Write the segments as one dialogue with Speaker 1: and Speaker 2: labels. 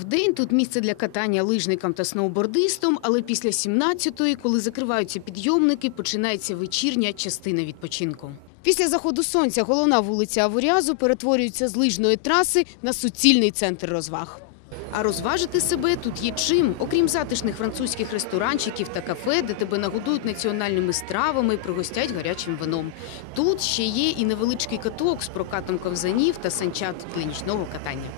Speaker 1: Вдень тут місце для катання лижникам та сноубордистам, але після 17-ї, коли закриваються підйомники, починається вечірня частина відпочинку. Після заходу сонця головна вулиця Аворязу перетворюється з лижної траси на суцільний центр розваг. А розважити себе тут є чим, окрім затишних французьких ресторанчиків та кафе, де тебе нагодують національними стравами пригостять гарячим вином. Тут ще є і невеличкий каток з прокатом ковзанів та санчат для нічного катання.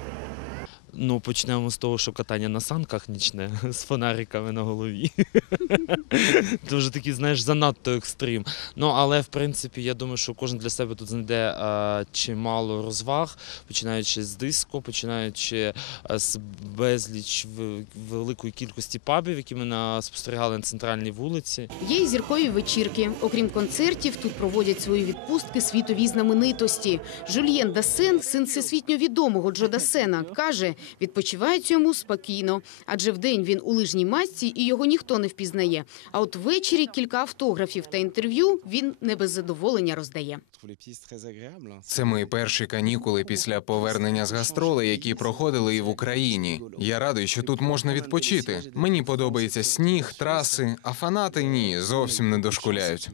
Speaker 2: Ну, почнемо з того, що катання на санках нічне з фонариками на голові. Дуже такий, знаєш, занадто екстрим. Ну, але в принципі, я думаю, що кожен для себе тут знайде е, чимало розваг, починаючи з диско, починаючи е, з безліч великої кількості пабів, які ми на- спостерігали на центральній вулиці.
Speaker 1: Є і зіркові вечірки. Окрім концертів, тут проводять свої відпустки світові знаменитості. Жульєн Дасен, син всесвітньо відомого Джо Дасена, каже, відпочивається йому спокійно, адже вдень він у лижній масці і його ніхто не впізнає. А от ввечері кілька автографів та інтерв'ю він не без задоволення роздає.
Speaker 3: Це мої перші канікули після повернення з гастролей, які проходили і в Україні. Я радий, що тут можна відпочити. Мені подобається сніг, траси, а фанати ні, зовсім не дошкуляють.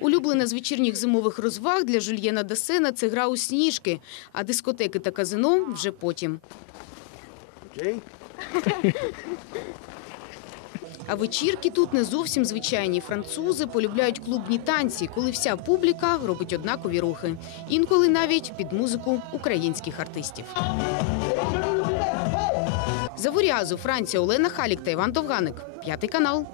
Speaker 1: Улюблена з вечірніх зимових розваг для Жульєна Дасена – це гра у сніжки, а дискотеки та казино вже потім. А вечірки тут не зовсім звичайні. Французи полюбляють клубні танці, коли вся публіка робить однакові рухи. Інколи навіть під музику українських артистів. Заворязу, Франція, Олена Халік та Іван Довганик. П'ятий канал.